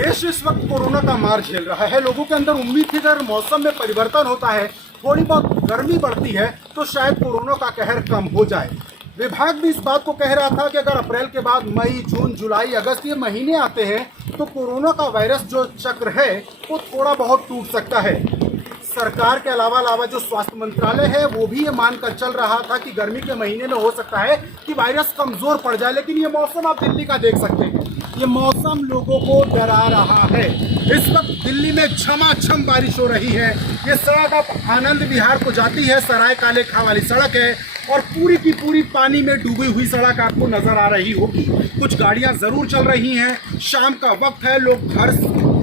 देश इस वक्त कोरोना का मार झेल रहा है। लोगों के अंदर उम्मीद थी अगर मौसम में परिवर्तन होता है, थोड़ी बहुत गर्मी बढ़ती है तो शायद कोरोना का कहर कम हो जाए। विभाग भी इस बात को कह रहा था कि अगर अप्रैल के बाद मई, जून, जुलाई, अगस्त ये महीने आते हैं तो कोरोना का वायरस जो चक्र है वो थोड़ा बहुत टूट सकता है। सरकार के अलावा जो स्वास्थ्य मंत्रालय है वो भी ये मानकर चल रहा था कि गर्मी के महीने में हो सकता है कि वायरस कमजोर पड़ जाए। लेकिन ये मौसम आप दिल्ली का देख सकते हैं, ये मौसम लोगों को डरा रहा है। इस वक्त दिल्ली में झमाझम बारिश हो रही है। ये सड़क अब आनंद विहार को जाती है, सराय काले खां वाली सड़क है और पूरी की पूरी पानी में डूबी हुई सड़क आपको नजर आ रही होगी। कुछ गाड़ियां जरूर चल रही हैं, शाम का वक्त है, लोग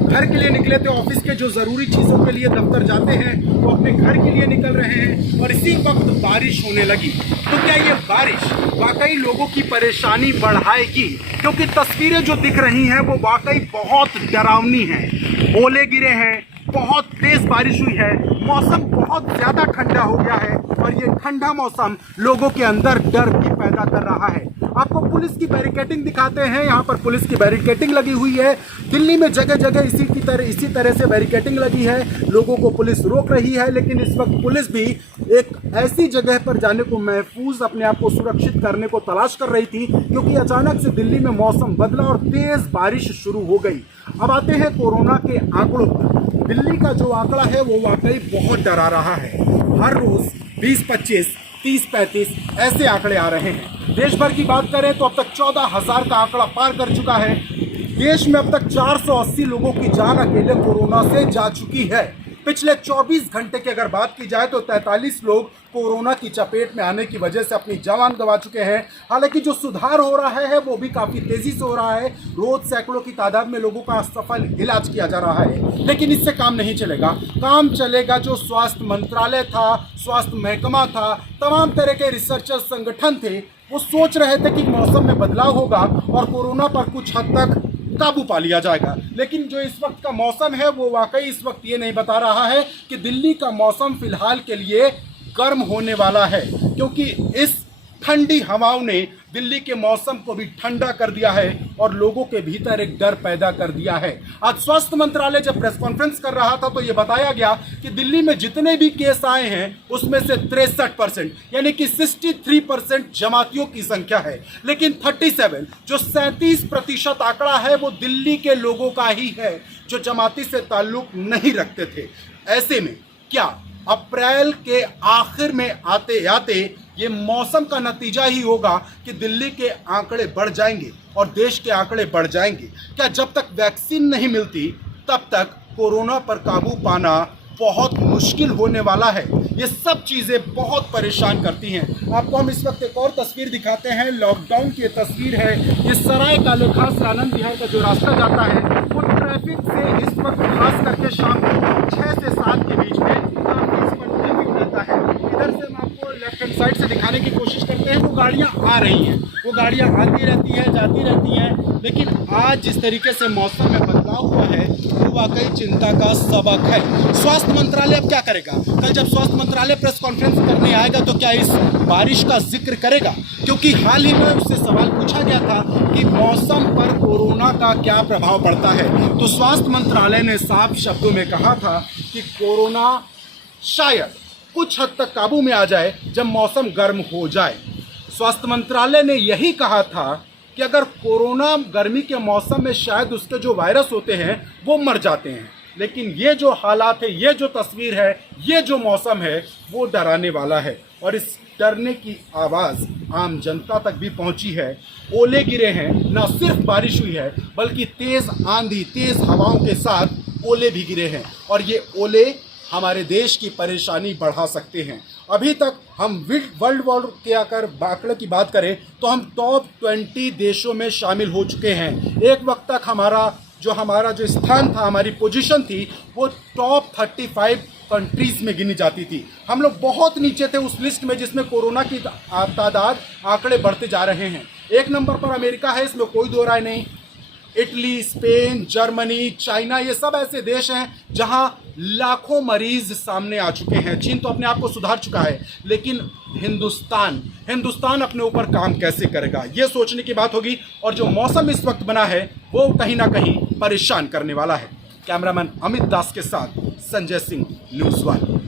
घर के लिए निकले थे, ऑफिस के जो जरूरी चीजों के लिए दफ्तर जाते हैं वो अपने घर के लिए निकल रहे हैं और इसी वक्त बारिश होने लगी। तो क्या ये बारिश वाकई लोगों की परेशानी बढ़ाएगी? क्योंकि तस्वीरें जो दिख रही हैं वो वाकई बहुत डरावनी हैं। ओले गिरे हैं, बहुत तेज बारिश हुई है, मौसम बहुत ज्यादा ठंडा हो गया है और ये ठंडा मौसम लोगों के अंदर डर भी पैदा कर रहा है। आपको पुलिस की बैरिकेडिंग दिखाते हैं, यहाँ पर पुलिस की बैरिकेडिंग लगी हुई है। दिल्ली में जगह जगह इसी तरह से बैरिकेडिंग लगी है, लोगों को पुलिस रोक रही है। लेकिन इस वक्त पुलिस भी एक ऐसी जगह पर जाने को, महफूज अपने आप को सुरक्षित करने को तलाश कर रही थी, क्योंकि अचानक से दिल्ली में मौसम बदला और तेज बारिश शुरू हो गई। अब आते हैं कोरोना के आंकड़ों पर। दिल्ली का जो आंकड़ा है वो वाकई बहुत डरा रहा है। हर रोज 20-25, 30-35 ऐसे आंकड़े आ रहे हैं। देश भर की बात करें तो अब तक 14,000 का आंकड़ा पार कर चुका है। देश में अब तक 480 लोगों की जान अकेले कोरोना से जा चुकी है। पिछले 24 घंटे की अगर बात की जाए तो 43 लोग कोरोना की चपेट में आने की वजह से अपनी जान गंवा चुके हैं। हालांकि जो सुधार हो रहा है वो भी काफी तेजी से हो रहा है। रोज सैकड़ों की तादाद में लोगों का सफल इलाज किया जा रहा है। लेकिन इससे काम नहीं चलेगा। काम चलेगा जो स्वास्थ्य मंत्रालय था, स्वास्थ्य महकमा था, तमाम तरह के रिसर्चर संगठन थे, वो सोच रहे थे कि मौसम में बदलाव होगा और कोरोना पर कुछ हद तक काबू पा लिया जाएगा। लेकिन जो इस वक्त का मौसम है वो वाकई इस वक्त ये नहीं बता रहा है कि दिल्ली का मौसम फिलहाल के लिए गर्म होने वाला है, क्योंकि इस ठंडी हवाओं ने दिल्ली के मौसम को भी ठंडा कर दिया है और लोगों के भीतर एक डर पैदा कर दिया है। आज स्वास्थ्य मंत्रालय जब प्रेस कॉन्फ्रेंस कर रहा था तो ये बताया गया कि दिल्ली में जितने भी केस आए हैं उसमें से 63% यानी कि 63% जमातियों की संख्या है। लेकिन 37% आंकड़ा है वो दिल्ली के लोगों का ही है जो जमाती से ताल्लुक नहीं रखते थे। ऐसे में क्या अप्रैल के आखिर में आते आते ये मौसम का नतीजा ही होगा कि दिल्ली के आंकड़े बढ़ जाएंगे और देश के आंकड़े बढ़ जाएंगे? क्या जब तक वैक्सीन नहीं मिलती तब तक कोरोना पर काबू पाना बहुत मुश्किल होने वाला है? ये सब चीज़ें बहुत परेशान करती हैं। आपको हम इस वक्त एक और तस्वीर दिखाते हैं, लॉकडाउन की तस्वीर है। ये सराय काले खां से आनंद विहार का जो रास्ता जाता है वो ट्रैफिक से इस वक्त खास करके शाम को 6 से 7 के बीच में ट्रैफिक रहता है। इधर से हम आपको लेफ्ट हैंड साइड से दिखाने की कोशिश करते हैं। वो गाड़ियाँ आ रही हैं, वो गाड़ियाँ आती रहती हैं, जाती रहती हैं। लेकिन आज जिस तरीके से मौसम में बदलाव हुआ है वो वाकई चिंता का सबक है। स्वास्थ्य मंत्रालय अब क्या करेगा? कल जब स्वास्थ्य मंत्रालय प्रेस कॉन्फ्रेंस करने आएगा तो क्या इस बारिश का जिक्र करेगा? क्योंकि हाल ही में उससे सवाल पूछा गया था कि मौसम पर कोरोना का क्या प्रभाव पड़ता है, तो स्वास्थ्य मंत्रालय ने साफ शब्दों में कहा था कि कोरोना शायद कुछ हद तक काबू में आ जाए जब मौसम गर्म हो जाए। स्वास्थ्य मंत्रालय ने यही कहा था कि अगर कोरोना गर्मी के मौसम में शायद उसके जो वायरस होते हैं वो मर जाते हैं। लेकिन ये जो हालात है, ये जो तस्वीर है, ये जो मौसम है वो डराने वाला है और इस डरने की आवाज़ आम जनता तक भी पहुंची है। ओले गिरे हैं, न सिर्फ बारिश हुई है बल्कि तेज़ आंधी, तेज़ हवाओं के साथ ओले भी गिरे हैं और ये ओले हमारे देश की परेशानी बढ़ा सकते हैं। अभी तक हम वर्ल्ड वॉर के आंकड़े की बात करें तो हम टॉप 20 देशों में शामिल हो चुके हैं। एक वक्त तक हमारा जो स्थान था, हमारी पोजीशन थी, वो टॉप 35 कंट्रीज़ में गिनी जाती थी। हम लोग बहुत नीचे थे उस लिस्ट में जिसमें कोरोना की तादाद, आंकड़े बढ़ते जा रहे हैं। 1 नंबर पर अमेरिका है, इसमें कोई दो राय नहीं। इटली, स्पेन, जर्मनी, चाइना, ये सब ऐसे देश हैं जहां लाखों मरीज सामने आ चुके हैं। चीन तो अपने आप को सुधार चुका है, लेकिन हिंदुस्तान अपने ऊपर काम कैसे करेगा, ये सोचने की बात होगी। और जो मौसम इस वक्त बना है वो कहीं ना कहीं परेशान करने वाला है। कैमरामैन अमित दास के साथ संजय सिंह, न्यूज़ 1।